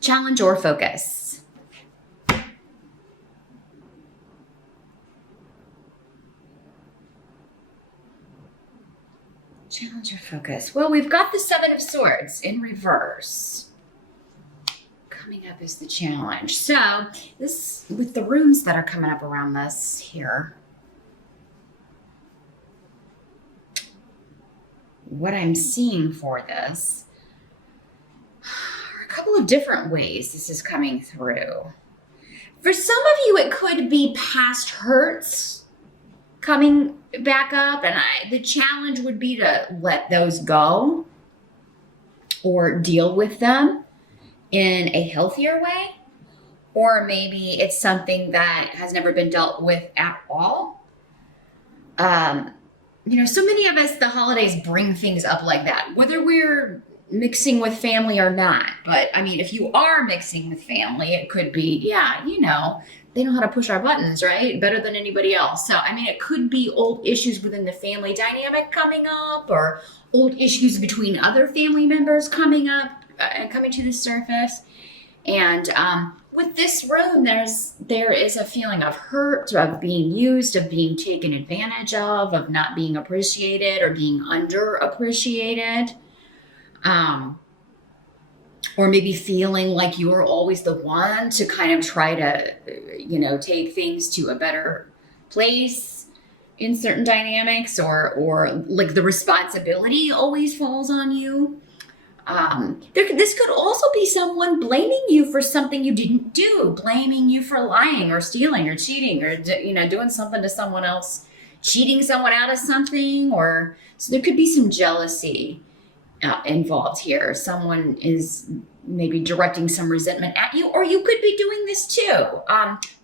Challenge or focus. Challenge or focus. Well, we've got the Seven of Swords in reverse. Coming up is the challenge. So this, with the runes that are coming up around this here, what I'm seeing for this are a couple of different ways this is coming through. For some of you, it could be past hurts coming back up, and the challenge would be to let those go or deal with them in a healthier way. Or maybe it's something that has never been dealt with at all. You know, so many of us, the holidays bring things up like that, whether we're mixing with family or not. But I mean, if you are mixing with family, it could be, yeah, you know, they know how to push our buttons, right? Better than anybody else. So, I mean, it could be old issues within the family dynamic coming up, or old issues between other family members coming up and coming to the surface. And with this rune, there is a feeling of hurt, of being used, of being taken advantage of not being appreciated or being underappreciated. Or maybe feeling like you're always the one to kind of try to, you know, take things to a better place in certain dynamics, or like the responsibility always falls on you. This could also be someone blaming you for something you didn't do, blaming you for lying or stealing or cheating or, you know, doing something to someone else, cheating someone out of something. Or so there could be some jealousy involved here. Someone is maybe directing some resentment at you, or you could be doing this too.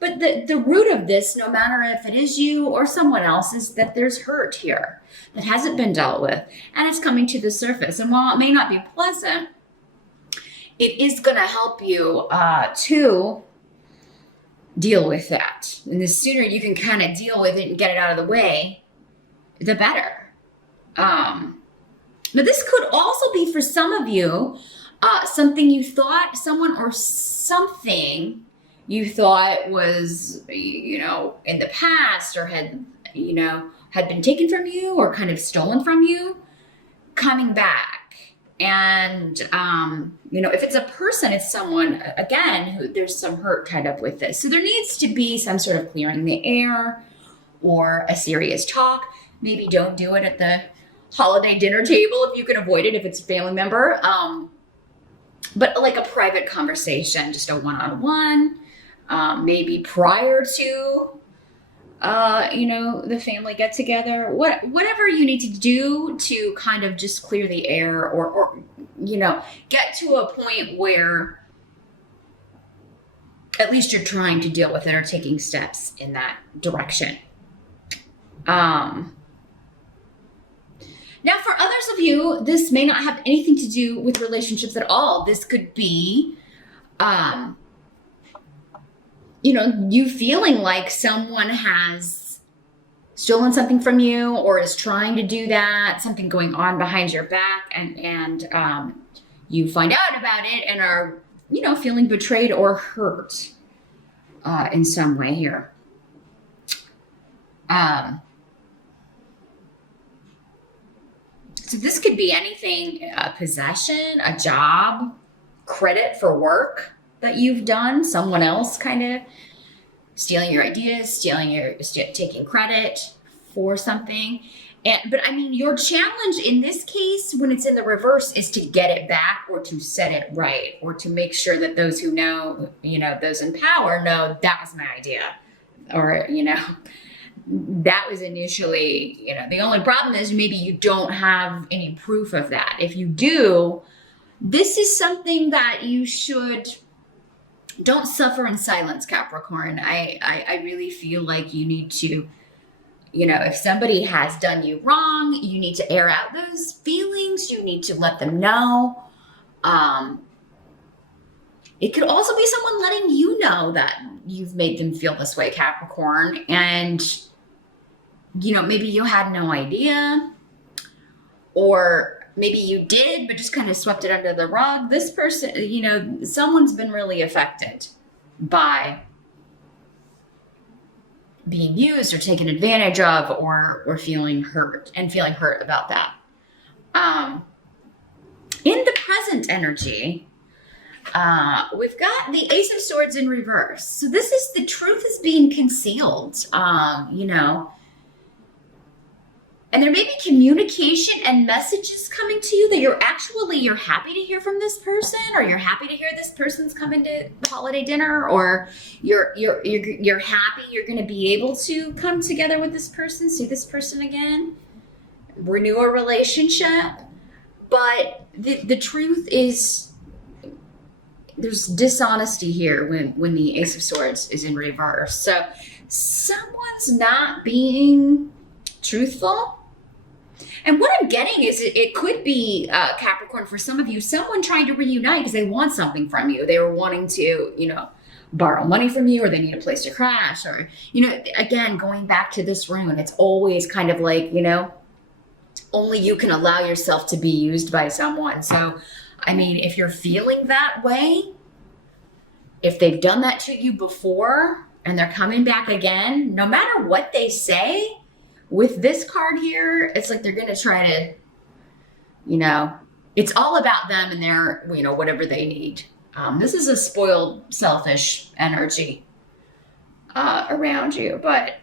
But the root of this, no matter if it is you or someone else, is that there's hurt here that hasn't been dealt with, and it's coming to the surface. And while it may not be pleasant, it is going to help you to deal with that. And the sooner you can kind of deal with it and get it out of the way, the better. But this could also be, for some of you, something you thought someone or something you thought was, you know, in the past, or had, you know, had been taken from you or kind of stolen from you, coming back. And, you know, if it's a person, it's someone, again, who there's some hurt tied up with this. So there needs to be some sort of clearing the air or a serious talk. Maybe don't do it at the holiday dinner table if you can avoid it, if it's a family member. But like a private conversation, just a one-on-one, maybe prior to, you know, the family get together, whatever you need to do to kind of just clear the air, or, you know, get to a point where at least you're trying to deal with it or taking steps in that direction. Now, for others of you, this may not have anything to do with relationships at all. This could be, you know, you feeling like someone has stolen something from you or is trying to do that, something going on behind your back, and you find out about it and are, you know, feeling betrayed or hurt in some way here. So this could be anything, a possession, a job, credit for work that you've done, someone else kind of stealing your ideas, taking credit for something. But I mean, your challenge in this case, when it's in the reverse, is to get it back or to set it right, or to make sure that those who know, you know, those in power know that was my idea, or, you know, that was initially, you know, the only problem is maybe you don't have any proof of that. If you do, this is something that you don't suffer in silence, Capricorn. I really feel like you need to, you know, if somebody has done you wrong, you need to air out those feelings. You need to let them know. It could also be someone letting you know that you've made them feel this way, Capricorn. And, you know, maybe you had no idea, or maybe you did, but just kind of swept it under the rug. This person, someone's been really affected by being used or taken advantage of, or feeling hurt about that. In the present energy, we've got the Ace of Swords in reverse. So this is the truth is being concealed, and there may be communication and messages coming to you that you're happy to hear from this person, or you're happy to hear this person's coming to the holiday dinner, or you're happy you're going to be able to come together with this person, see this person again, renew a relationship. But the truth is, there's dishonesty here when the Ace of Swords is in reverse. So someone's not being truthful. And what I'm getting is it could be, Capricorn, for some of you, someone trying to reunite because they want something from you. They were wanting to, borrow money from you, or they need a place to crash, or, again, going back to this rune, it's always kind of like, only you can allow yourself to be used by someone. So, I mean, if you're feeling that way, if they've done that to you before and they're coming back again, no matter what they say, with this card here, it's like they're going to try to, it's all about them and their, whatever they need. This is a spoiled, selfish energy around you. But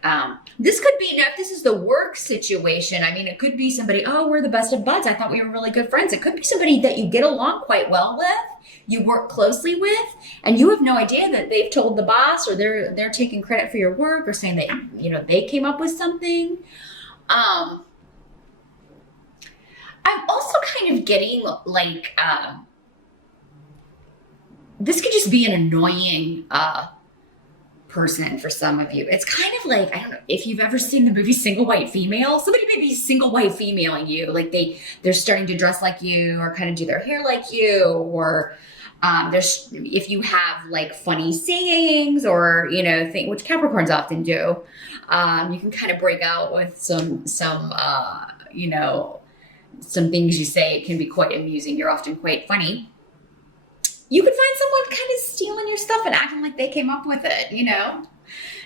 this could be, if this is the work situation, I mean, it could be somebody, oh, we're the best of buds. I thought we were really good friends. It could be somebody that you get along quite well with, you work closely with, and you have no idea that they've told the boss, or they're taking credit for your work, or saying that, they came up with something. I'm also kind of getting like, this could just be an annoying person for some of you. It's kind of like, I don't know if you've ever seen the movie Single White Female. Somebody may be single white femaling you, like they're starting to dress like you, or kind of do their hair like you, or if you have like funny sayings, or which Capricorns often do, you can kind of break out with some things you say. It can be quite amusing. You're often quite funny. You could find someone kind of stealing your stuff and acting like they came up with it,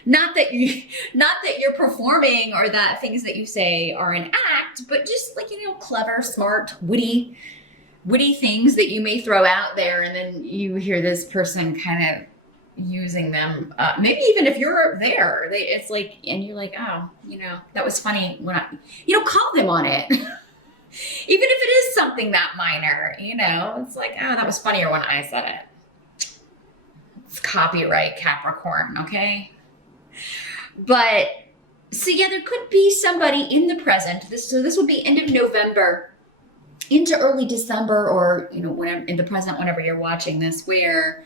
Not that you're performing, or that things that you say are an act, but just like, clever, smart, witty things that you may throw out there, and then you hear this person kind of using them. Maybe even if you're there, it's like, and you're like, oh, that was funny when call them on it. Even if it is something that minor, it's like, oh, that was funnier when I said it. It's copyright, Capricorn, okay? But, so yeah, there could be somebody in the present. So this would be end of November into early December, or, whenever, in the present, whenever you're watching this, where,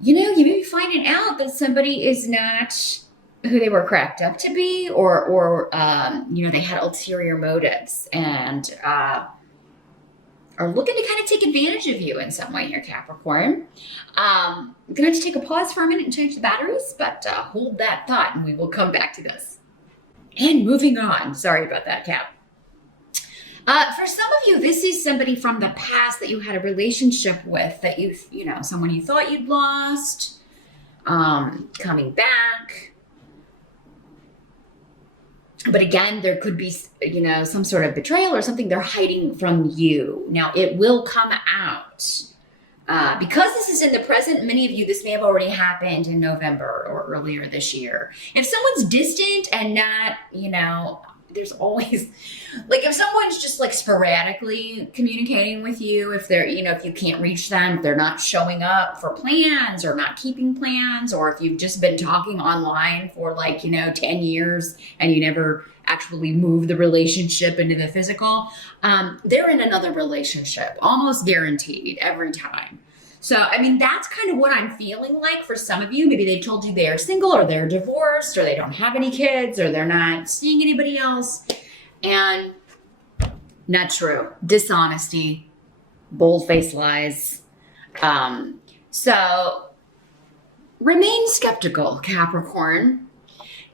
you may be finding out that somebody is not who they were cracked up to be, or they had ulterior motives, and are looking to kind of take advantage of you in some way here, Capricorn. I'm going to have to take a pause for a minute and change the batteries, but hold that thought and we will come back to this. And moving on. Sorry about that, Cap. For some of you, this is somebody from the past that you had a relationship with, that someone you thought you'd lost, coming back. But again, there could be, some sort of betrayal or something they're hiding from you. Now, it will come out. Because this is in the present, many of you, this may have already happened in November or earlier this year. If someone's distant and not, there's always, like, if someone's just like sporadically communicating with you, if they're, if you can't reach them, if they're not showing up for plans or not keeping plans, or if you've just been talking online for like, 10 years and you never actually move the relationship into the physical, they're in another relationship, almost guaranteed every time. So, I mean, that's kind of what I'm feeling like for some of you. Maybe they told you they are single, or they're divorced, or they don't have any kids, or they're not seeing anybody else. And not true. Dishonesty, bold-faced lies. So remain skeptical, Capricorn.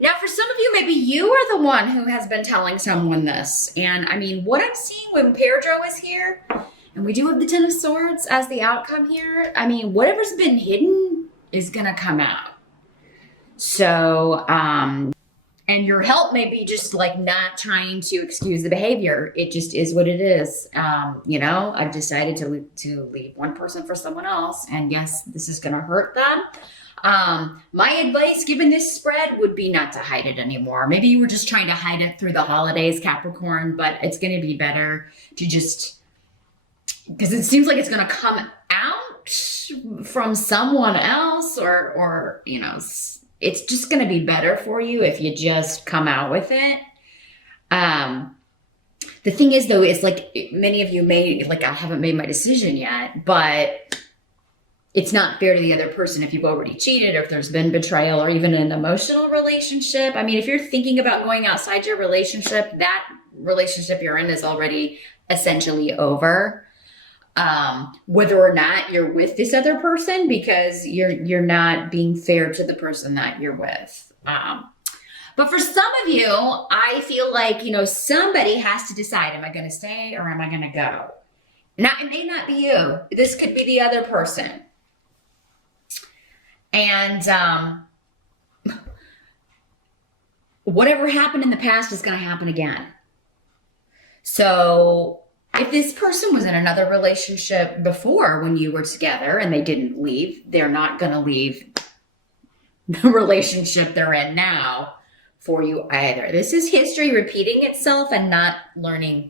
Now, for some of you, maybe you are the one who has been telling someone this. And I mean, what I'm seeing when Pedro is here, and we do have the Ten of Swords as the outcome here, I mean, whatever's been hidden is going to come out. So, and your help may be just like not trying to excuse the behavior. It just is what it is. You know, I've decided to leave one person for someone else. And yes, this is going to hurt them. My advice given this spread would be not to hide it anymore. Maybe you were just trying to hide it through the holidays, Capricorn, but it's going to be better to just, because it seems like it's going to come out from someone else or, you know, it's just going to be better for you if you just come out with it. The thing is though, is like many of you may, like I haven't made my decision yet, but it's not fair to the other person if you've already cheated or if there's been betrayal or even an emotional relationship. I mean, if you're thinking about going outside your relationship, that relationship you're in is already essentially over. Whether or not you're with this other person, because you're not being fair to the person that you're with. But for some of you, I feel like, you know, somebody has to decide, am I going to stay or am I going to go? Now, it may not be you. This could be the other person. And whatever happened in the past is going to happen again. So if this person was in another relationship before when you were together and they didn't leave, they're not going to leave the relationship they're in now for you either. This is history repeating itself and not learning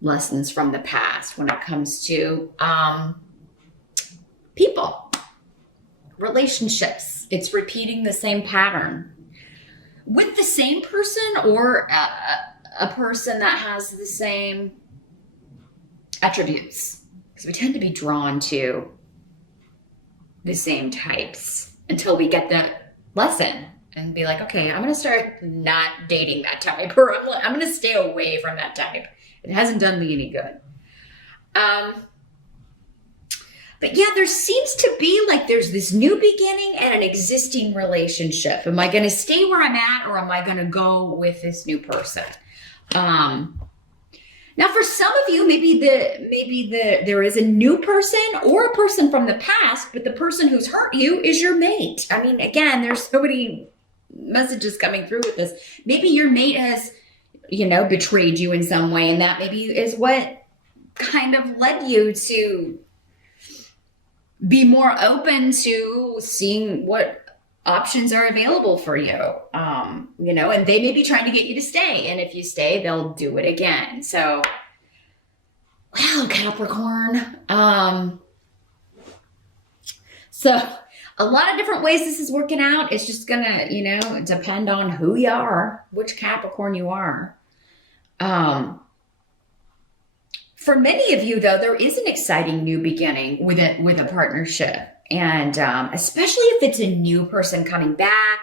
lessons from the past when it comes to people. Relationships. It's repeating the same pattern with the same person or a person that has the same attributes, because we tend to be drawn to the same types until we get that lesson and be like, okay, I'm going to start not dating that type, or I'm going to stay away from that type. It hasn't done me any good. But yeah, there seems to be like there's this new beginning and an existing relationship. Am I going to stay where I'm at or am I going to go with this new person? Now, for some of you, maybe there is a new person or a person from the past, but the person who's hurt you is your mate. I mean, again, there's so many messages coming through with this. Maybe your mate has, you know, betrayed you in some way, and that maybe is what kind of led you to be more open to seeing what options are available for you, you know, and they may be trying to get you to stay. And if you stay, they'll do it again. So, wow, Capricorn. So a lot of different ways this is working out. It's just gonna, you know, depend on who you are, which Capricorn you are. For many of you, though, there is an exciting new beginning with a partnership. And especially if it's a new person coming back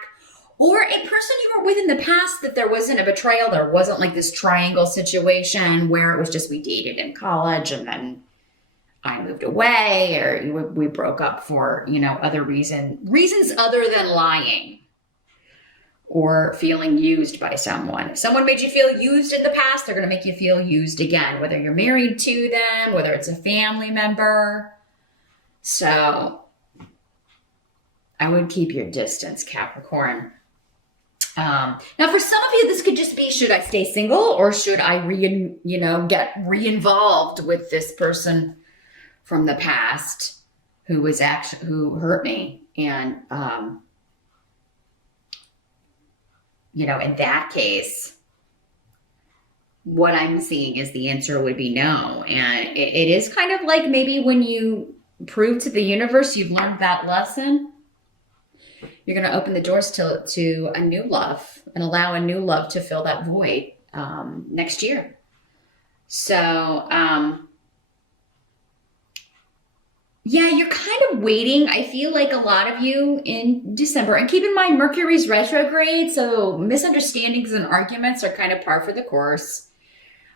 or a person you were with in the past that there wasn't a betrayal. There wasn't like this triangle situation where it was just we dated in college and then I moved away or we broke up for, you know, other reasons other than lying or feeling used by someone. If someone made you feel used in the past, they're going to make you feel used again, whether you're married to them, whether it's a family member. So I would keep your distance, Capricorn. Now, for some of you, this could just be, should I stay single or should I get re-involved with this person from the past who hurt me? And, you know, in that case, what I'm seeing is the answer would be no. And it is kind of like maybe when you prove to the universe you've learned that lesson, you're going to open the doors to a new love and allow a new love to fill that void next year. So, yeah, you're kind of waiting. I feel like a lot of you in December, and keep in mind Mercury's retrograde, so misunderstandings and arguments are kind of par for the course.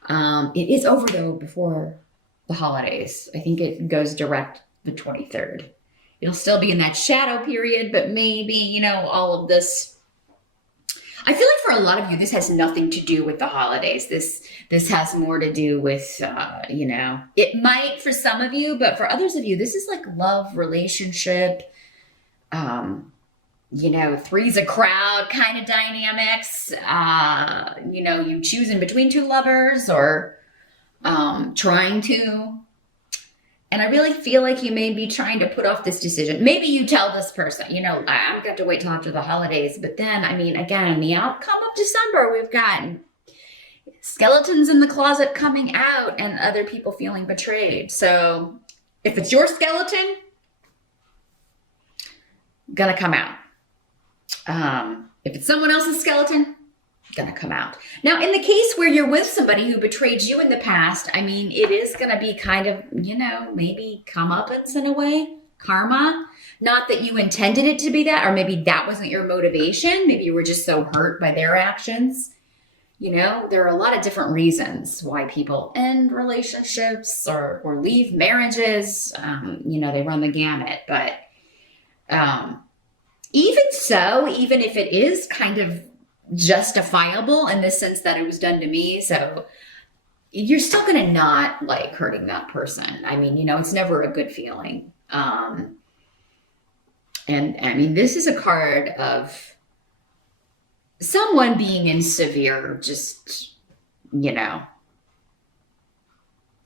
It is over though before the holidays. I think it goes direct the 23rd. It'll still be in that shadow period, but maybe, you know, all of this. I feel like for a lot of you, this has nothing to do with the holidays. This has more to do with, it might for some of you, but for others of you, this is like love, relationship, three's a crowd kind of dynamics. You choosing between two lovers or trying to. And I really feel like you may be trying to put off this decision. Maybe you tell this person, I'm going to wait till after the holidays. But then, again, the outcome of December, we've got skeletons in the closet coming out and other people feeling betrayed. So if it's your skeleton, gonna come out. If it's someone else's skeleton, gonna come out. Now, in the case where you're with somebody who betrayed you in the past, it is gonna be kind of, maybe comeuppance in a way, karma. Not that you intended it to be that, or maybe that wasn't your motivation. Maybe you were just so hurt by their actions. There are a lot of different reasons why people end relationships or leave marriages. They run the gamut. But even so, even if it is kind of justifiable in the sense that it was done to me, so you're still going to not like hurting that person. It's never a good feeling. And this is a card of someone being in severe, just,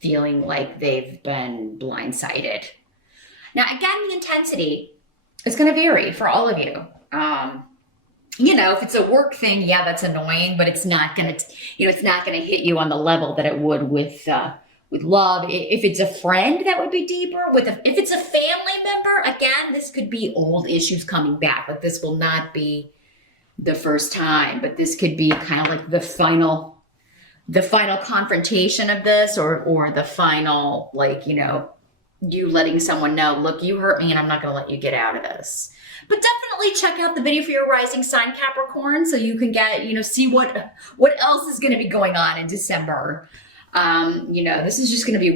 feeling like they've been blindsided. Now, again, the intensity is going to vary for all of you. If it's a work thing, yeah, that's annoying, but it's not going to, it's not going to hit you on the level that it would with love. If it's a friend, that would be deeper. If it's a family member, again, this could be old issues coming back. Like this will not be the first time, but this could be kind of like the final confrontation of this, or the final, you letting someone know, look, you hurt me and I'm not going to let you get out of this. But definitely check out the video for your rising sign, Capricorn, so you can get, see what else is going to be going on in December. This is just going to be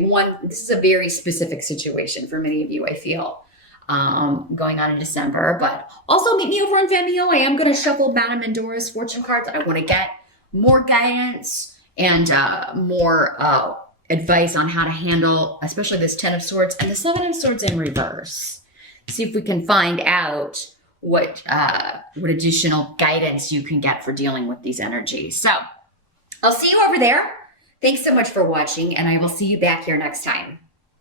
this is a very specific situation for many of you, I feel, going on in December. But also meet me over on Vimeo. I am going to shuffle Madame Mendora's fortune cards. I want to get more guidance and more advice on how to handle, especially this 10 of Swords and the 7 of Swords in reverse. See if we can find out what additional guidance you can get for dealing with these energies. So I'll see you over there. Thanks so much for watching, and I will see you back here next time.